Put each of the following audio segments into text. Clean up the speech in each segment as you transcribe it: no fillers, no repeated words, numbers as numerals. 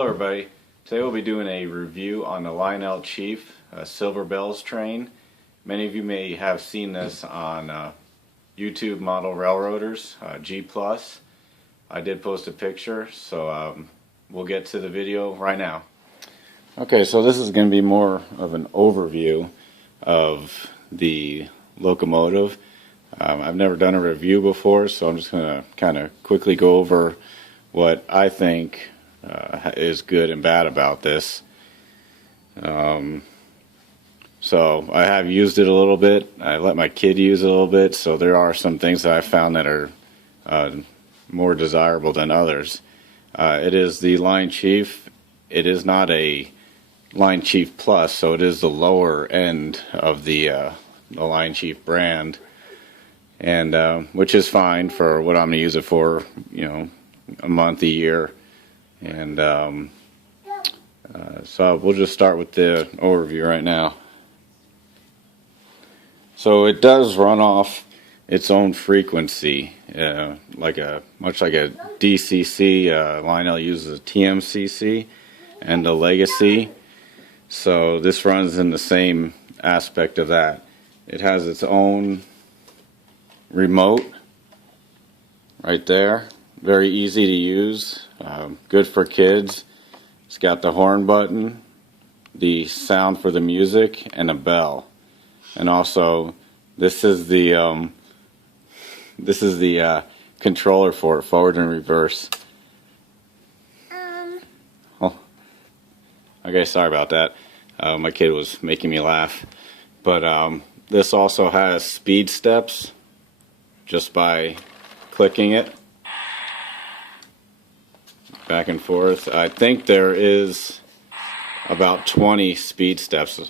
Hello everybody. Today we'll be doing a review on the Lionel Chief Silver Bells train. Many of you may have seen this on YouTube Model Railroaders G+. I did post a picture, so we'll get to the video right now. Okay, so this is going to be more of an overview of the locomotive. I've never done a review before, so I'm just going to kind of quickly go over what I think is good and bad about this. So I have used it a little bit. I let my kid use it a little bit, so there are some things that I found that are more desirable than others. It is the Line Chief. It is not a Line Chief Plus, so it is the lower end of the Line Chief brand, and which is fine for what I'm going to use it for, you know, a month, a year. And so we'll just start with the overview right now. So it does run off its own frequency, much like a DCC. Lionel uses a TMCC and a Legacy. So this runs in the same aspect of that. It has its own remote right there. Very easy to use, good for kids. It's got the horn button, the sound for the music, and a bell. And also, this is the controller for it, forward and reverse. Oh, okay, sorry about that. My kid was making me laugh. But this also has speed steps just by clicking it. Back and forth. I think there is about 20 speed steps.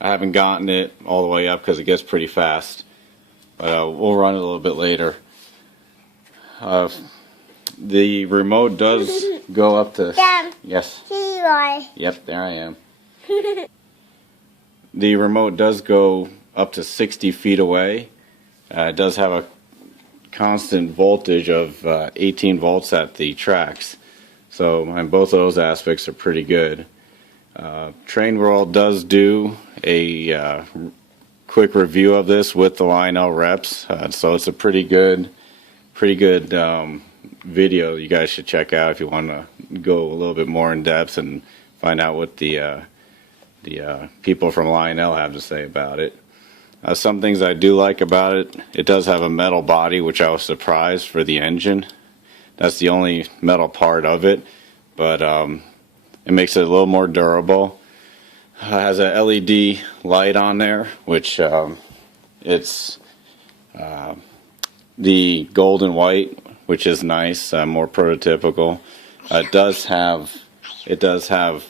I haven't gotten it all the way up because it gets pretty fast, but we'll run it a little bit later. The remote does go up to... Dad, yes. Here you are. Yep, there I am. The remote does go up to 60 feet away. It does have a constant voltage of 18 volts at the tracks. So, and both of those aspects are pretty good. Train World does do a quick review of this with the Lionel reps, so it's a pretty good video you guys should check out if you want to go a little bit more in depth and find out what the people from Lionel have to say about it. Some things I do like about it: it does have a metal body, which I was surprised for the engine. That's the only metal part of it, but it makes it a little more durable. It has a LED light on there, which it's the gold and white, which is nice, more prototypical. It does have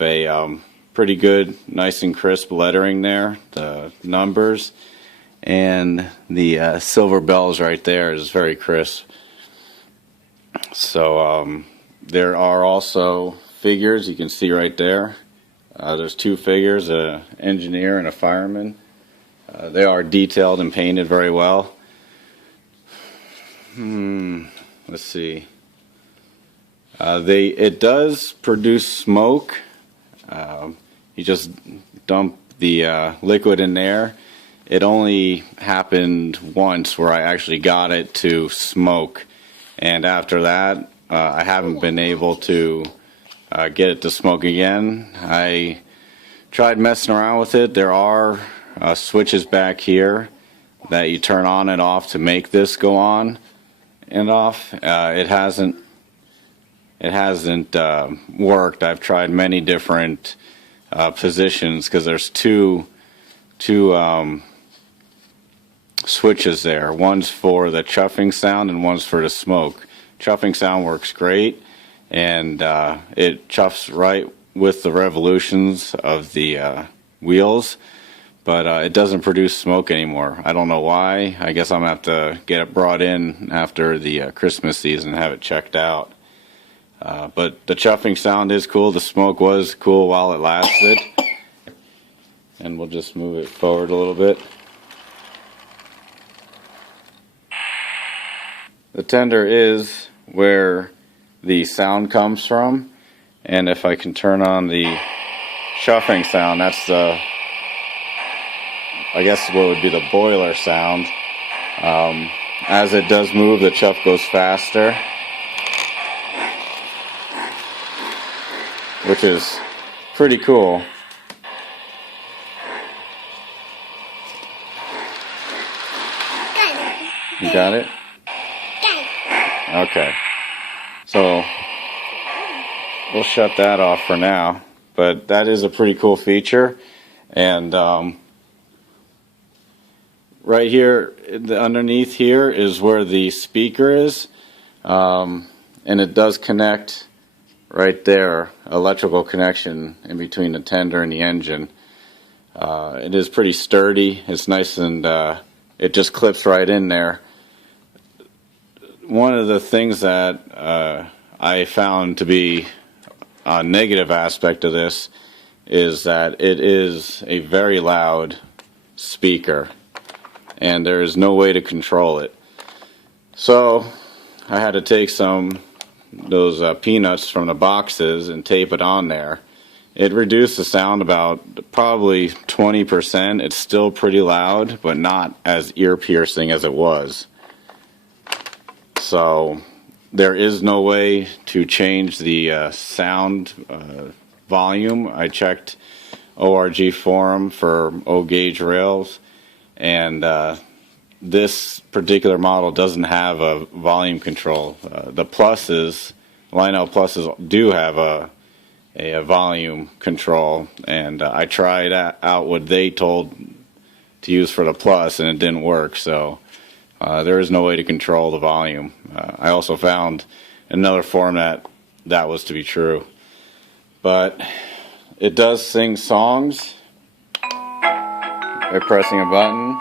a pretty good, nice and crisp lettering there. The numbers and the silver bells right there is very crisp. So there are also figures you can see right there. There's two figures, an engineer and a fireman. They are detailed and painted very well. Let's see. It does produce smoke. You just dump the liquid in there. It only happened once where I actually got it to smoke. And after that, I haven't been able to get it to smoke again. I tried messing around with it. There are switches back here that you turn on and off to make this go on and off. It hasn't worked. I've tried many different positions because there's two switches there. One's for the chuffing sound and one's for the smoke. Chuffing sound works great, and it chuffs right with the revolutions of the wheels, but it doesn't produce smoke anymore. I don't know why. I guess I'm going to have to get it brought in after the Christmas season and have it checked out. But the chuffing sound is cool. The smoke was cool while it lasted. And we'll just move it forward a little bit. The tender is where the sound comes from, And if I can turn on the chuffing sound, that's the, I guess what would be the boiler sound. As it does move, the chuff goes faster, which is pretty cool. You got it? Okay. So we'll shut that off for now. But that is a pretty cool feature. And right here, underneath here is where the speaker is. And it does connect right there, electrical connection in between the tender and the engine. It is pretty sturdy. It's nice and it just clips right in there. One of the things that I found to be a negative aspect of this is that it is a very loud speaker and there is no way to control it. So I had to take those peanuts from the boxes and tape it on there. It reduced the sound about probably 20%. It's still pretty loud, but not as ear-piercing as it was. So there is no way to change the sound volume. I checked ORG forum for O-gauge rails, and this particular model doesn't have a volume control. The pluses, Lionel pluses, do have a volume control, and I tried out what they told to use for the plus, and it didn't work. So there is no way to control the volume. I also found another forum that was to be true. But it does sing songs by pressing a button.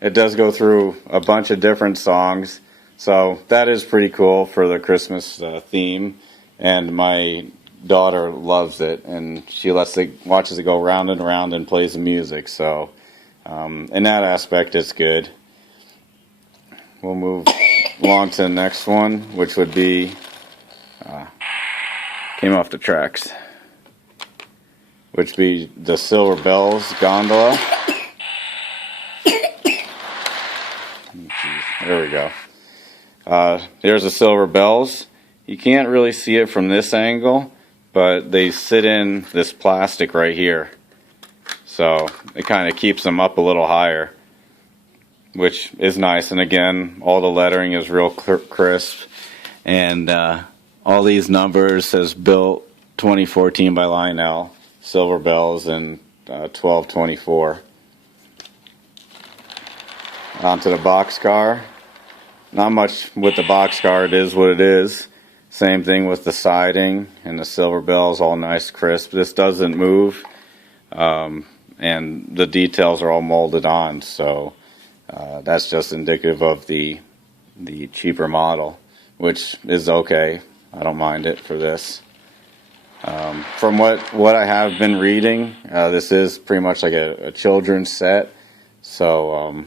It does go through a bunch of different songs. So that is pretty cool for the Christmas theme, and my daughter loves it, and she watches it go round and round and plays the music. So in that aspect, it's good. We'll move along to the next one, which would be came off the tracks, which would be the Silver Bells gondola. There we go. There's the Silver Bells. You can't really see it from this angle, but they sit in this plastic right here. So it kind of keeps them up a little higher, which is nice. And again, all the lettering is real crisp. And all these numbers says built 2014 by Lionel, Silver Bells, and 1224. Onto the boxcar. Not much with the boxcar, it is what it is. Same thing with the siding and the Silver Bells, all nice crisp. This doesn't move, and the details are all molded on, so that's just indicative of the cheaper model, which is okay. I don't mind it for this. From what I have been reading, this is pretty much like a children's set, so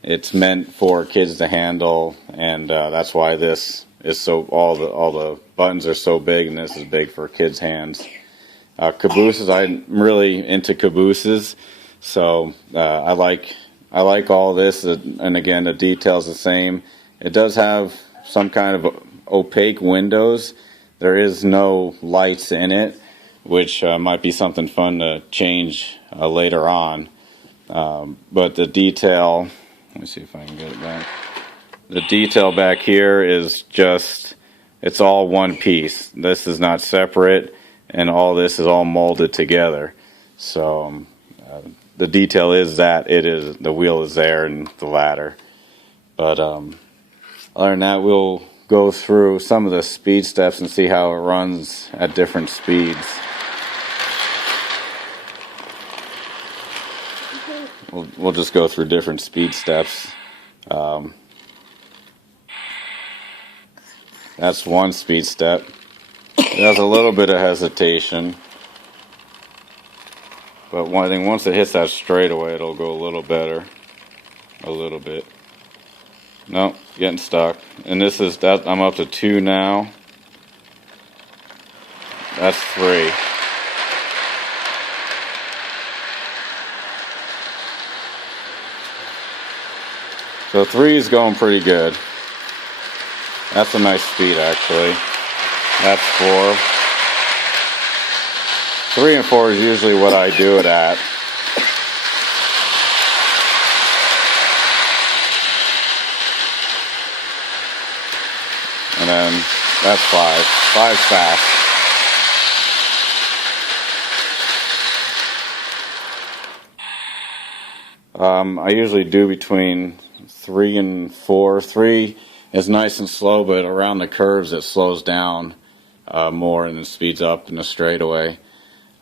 it's meant for kids to handle, and that's why this is so, all the buttons are so big, and this is big for kids' hands. Cabooses, I'm really into cabooses, so I like all this, and again, the detail's the same. It does have some kind of opaque windows. There is no lights in it, which might be something fun to change later on. But the detail, let me see if I can get it back. The detail back here is just, it's all one piece. This is not separate, and all this is all molded together. So the detail is that the wheel is there and the ladder. But other than that, we'll go through some of the speed steps and see how it runs at different speeds. We'll just go through different speed steps. That's one speed step. It has a little bit of hesitation. But I think once it hits that straightaway, it'll go a little better. A little bit. Nope, getting stuck. And this is that I'm up to 2 now. That's 3. So 3 is going pretty good. That's a nice speed actually. That's 4. 3 and 4 is usually what I do it at. And then that's 5. 5's fast. I usually do between 3 and 4. 3 is nice and slow, but around the curves it slows down more and then speeds up in the straightaway.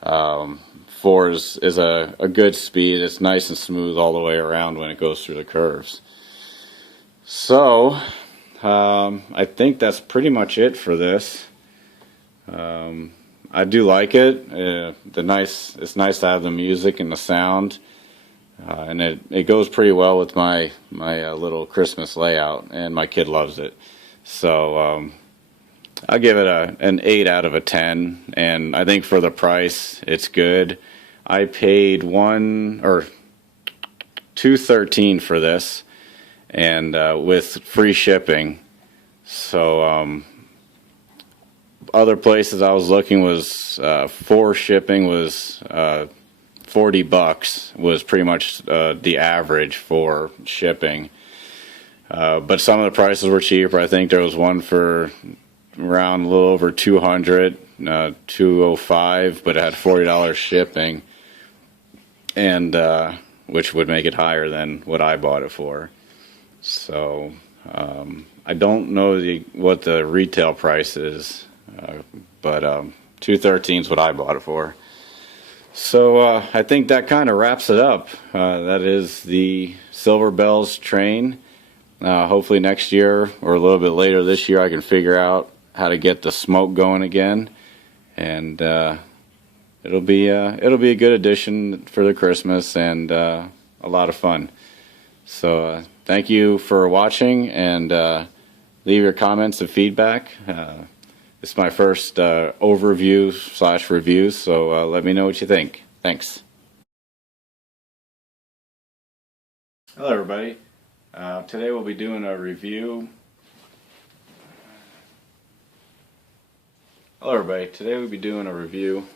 4 is a good speed. It's nice and smooth all the way around when it goes through the curves. So I think that's pretty much it for this. I do like it. It's nice to have the music and the sound, and it goes pretty well with my little Christmas layout, and my kid loves it. So I'll give it an 8 out of a 10, and I think for the price, it's good. I paid $213 for this, and with free shipping. So other places I was looking was for shipping was $40 was pretty much the average for shipping. But some of the prices were cheaper. I think there was one for around a little over 200, 205, but it had $40 shipping, and which would make it higher than what I bought it for. So I don't know what the retail price is, but $213 is what I bought it for. So I think that kind of wraps it up. That is the Silver Bells train. Hopefully next year or a little bit later this year I can figure out how to get the smoke going again, and it'll be a good addition for the Christmas, and a lot of fun. So thank you for watching, and leave your comments and feedback. It's my first overview/review, so let me know what you think. Thanks. Hello everybody. Today we'll be doing a review. Hello everybody. Today we'll be doing a review